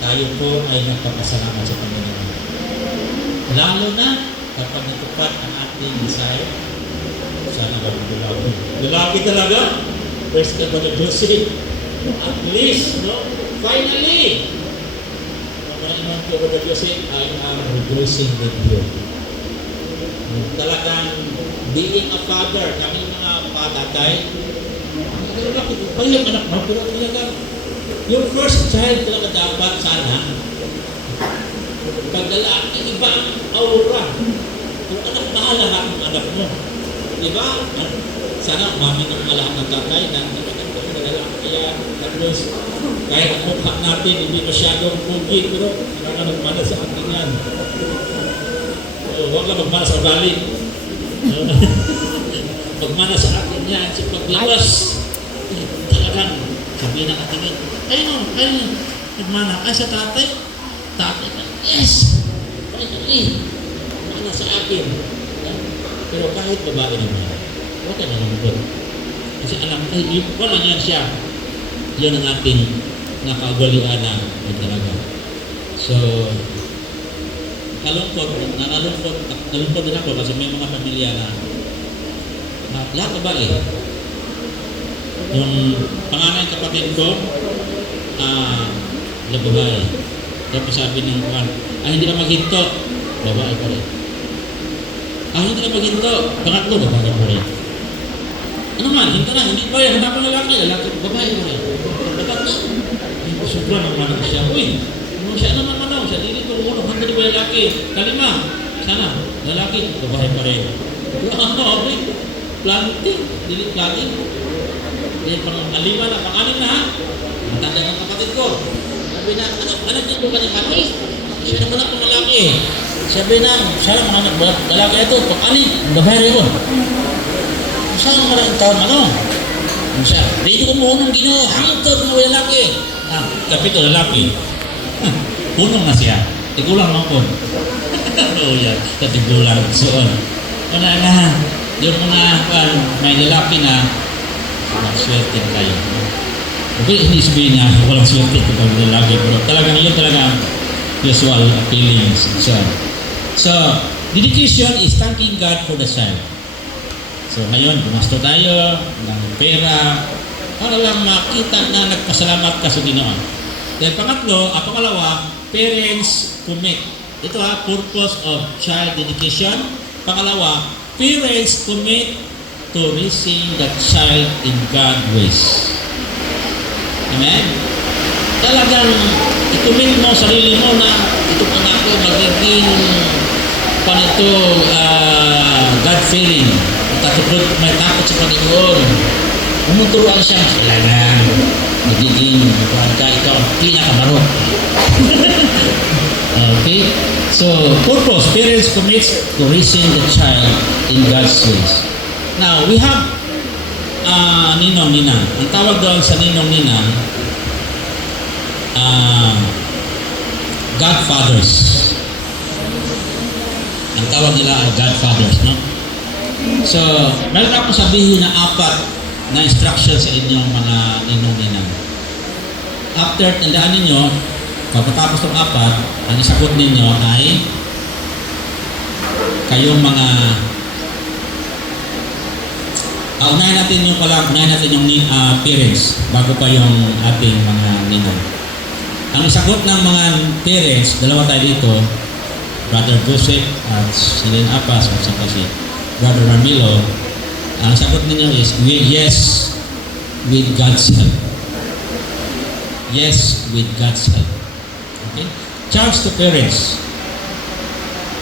tayo po ay nagpapasalamat sa Panginoon. Lalo na kapag natupad ang ating desire, sana ba lalaki? Lalaki talaga? First ka ba nag-Jose? At least, no? Finally! Panginoon ko ba Jose, I am rejoicing with you. Talagang being a father, kami mga patatay, pero bakit ba yung anak mo? Pero talaga, yung first child talaga dapat sana, pag lalaki, iba ang aura. Kung anak, mahala ang anak mo. Diba? Sana umami ng mga lahat ng tatay na talagang kami na lalaki. Kaya, tapos, kahit ang mukha natin, hindi masyadong pugi, pero kailangan magmana sa atin yan. Huwag lang magmana sa ugali. Magmana sa atin yan. Sa paglabas, talagang sabihin ng ating ayun, magmana ka sa tatay. Tatay ka, yes! Finally, magmana sa akin. Pero kahit babae naman, huwag ka na naman. Kasi alam, wala niyan siya. Yan ang ating nakagalian na talaga. So, nalungkot din ako kasi may mga pamilya na lahat babae. Yung panganay kapatid ko, lababae. Tapos sabi ng kuwan, hindi ka maghinto, babae pa rin. Hindi ka maghinto, pangatlo, babae pa rin. Ano man, hinto na, hindi pa yan, hanapan lalaki, babae pa rin. Sobra naman siya. Uy, siya naman manong, siya dili ko ulo, hanggang di ba lalaki? Kalima, sana, lalaki, babae pa rin. Okay, planting, dili planting. Yan pang-alima na, pang-anim na ha. Matanda ng kapatid ko. Sabi na, anak din ko kanyang manoy. Siya naman ako lalaki. Sabi na, siya naman anak lalaki ito, pang-anim, babae rin ko. Saan naman ang taon manong? Siya, dito ko mo unang Ginoo, hangtod mo lalaki. Kapito lalaki. Punong na siya. Tigulang mo po. Oo yan. Tigulang. Soon. Wala na. Yung mga may lalaki na swerte kayo. Okay, hindi sabihin niya walang swerte kapag lalaki. Pero talagang yun talagang visual feelings. So, dedication is thanking God for the child. So ngayon, gumasto tayo ng pera para lang makita na nagpasalamat ka sa Ginoo. Then pangalawa, parents commit. Ito purpose of child dedication. Pangalawa, parents commit to raising the child in God's ways. Amen? Talagang i-commit mo sarili mo na itong anak ko magiging God-fearing. May takot sa Panginoon. Umuturuan siya, kailangan magiging ikaw ang pinakamarot. Okay? So, purpose, parents commit to raising the child in God's ways. Now, we have ninong-ninang. Ang tawag doon sa ninong-ninang, godfathers. Ang tawag nila godfathers, no? So, meron akong sabihin na 4 na instruction sa inyong mga ninong-ninang. After, tandaan ninyo, pagkatapos ng 4, ang isagot ninyo ay kayong mga unahin natin yung parents bago pa yung ating mga ninong. Ang isagot ng mga parents, dalawa tayo dito, Brother Joseph at Silin Apas at saka si Brother Ramilo. Ang sagot ninyo is yes with God's help. Yes with God's help. Okay? Charge to parents.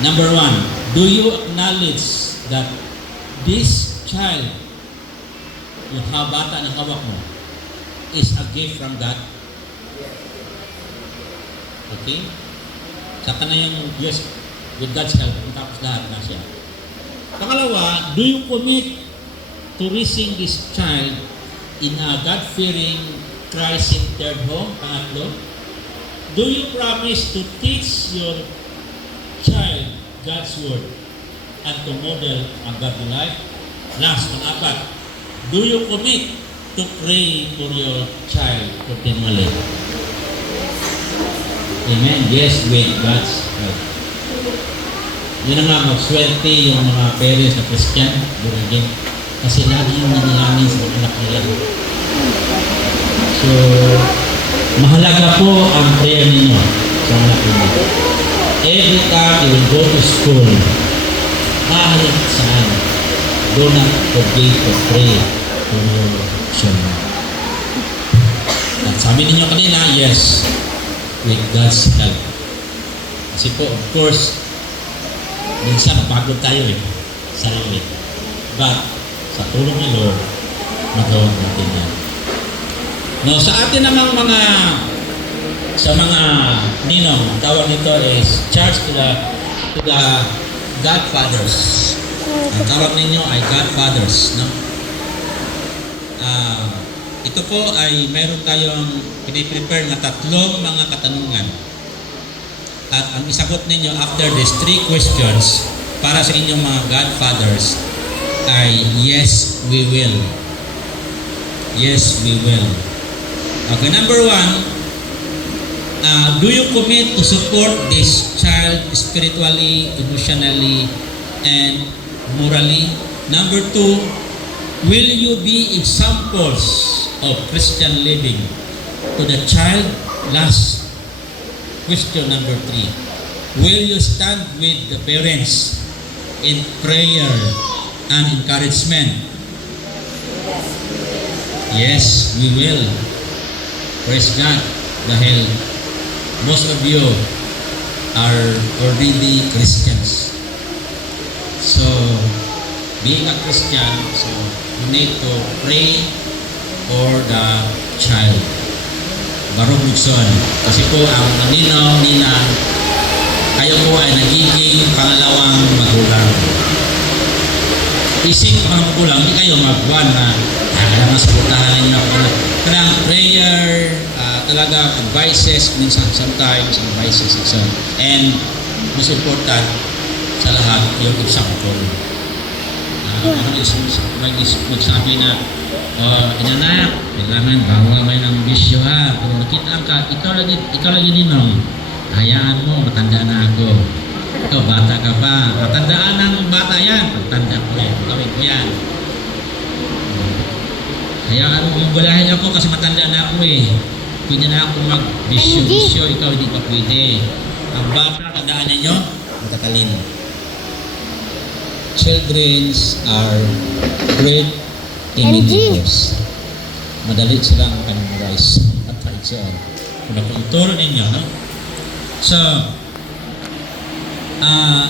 Number 1, do you acknowledge that this child, yung bata na hawak mo, is a gift from God? Okay? Saka na yung yes with God's help, tapos lahat na siya. Pangalawa, do you commit to raising this child in a God-fearing, Christ-centered home? Pangatlo, do you promise to teach your child God's word and to model a godly life? Last, pang-apat, do you commit to pray for your child continually? Amen? Yes, with God's help. Yun na nga, magswerte yung mga parents na Christian, buragin. Kasi lagi yung nanalangin sa mga anak nila. So, mahalaga po ang prayer ninyo sa anak ninyo. Every time you will go to school, kahit saan, do not forget to pray for your children. At sabi ninyo kanina, yes, with God's help. Kasi po, of course, minsan napagod tayo sarili. But, sa tulong ni Lord, magawa natin yan. No, sa atin namang sa mga ninong, tawag nito is charge to the godfathers. Ang tawag ninyo ay godfathers, no? Ito po ay mayroon tayong piniprepare na tatlong mga katanungan. At ang isagot ninyo after these 3 questions para sa inyong mga godfathers ay yes, we will. Yes, we will. Okay, number 1, do you commit to support this child spiritually, emotionally, and morally? Number 2, will you be examples of Christian living to the child? Last question, number 3, will you stand with the parents in prayer and encouragement? Yes, we will. Praise God, dahil most of you are already Christians. So, being a Christian, so you need to pray for the child. Barong Bukson. Kasi po ang naninaw, ninang, kayo po ay nagiging pangalawang magulang. Ising mga magulang, hindi kayo magbuwan na kailangan sapuntahan ninyo. Kailangan prayer, talaga advices, minsan sometimes advices itself. And most important sa lahat, yung example. Magsabi na, inanak, kailangan bawal may ng bisyo ha. Kung nakita ka, ikaw lagi ninong, hayaan mo, matanda na ako. Ikaw, bata ka pa. Matandaan ng bata yan. Pagtanda ko yan. Gawin ko yan. Hayaan mo, gulahin ako kasi matanda na ako eh. Pwede na ako mag-bisyo. Ikaw hindi pa pwede. Ang bata, tandaan ninyo, matatalino. Children are great imitators. Madali silang memorize at tradisyon. Kung ituro ninyo, no? So,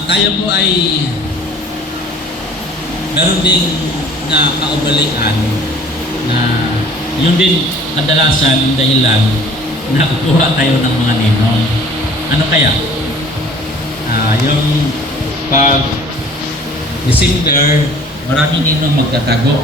tayo po ay meron ding na kaubalian na yun din kadalasan yung dahilan na kukuha tayo ng mga ninong. Ano kaya? Yung pag December, maraming ninong magtatago.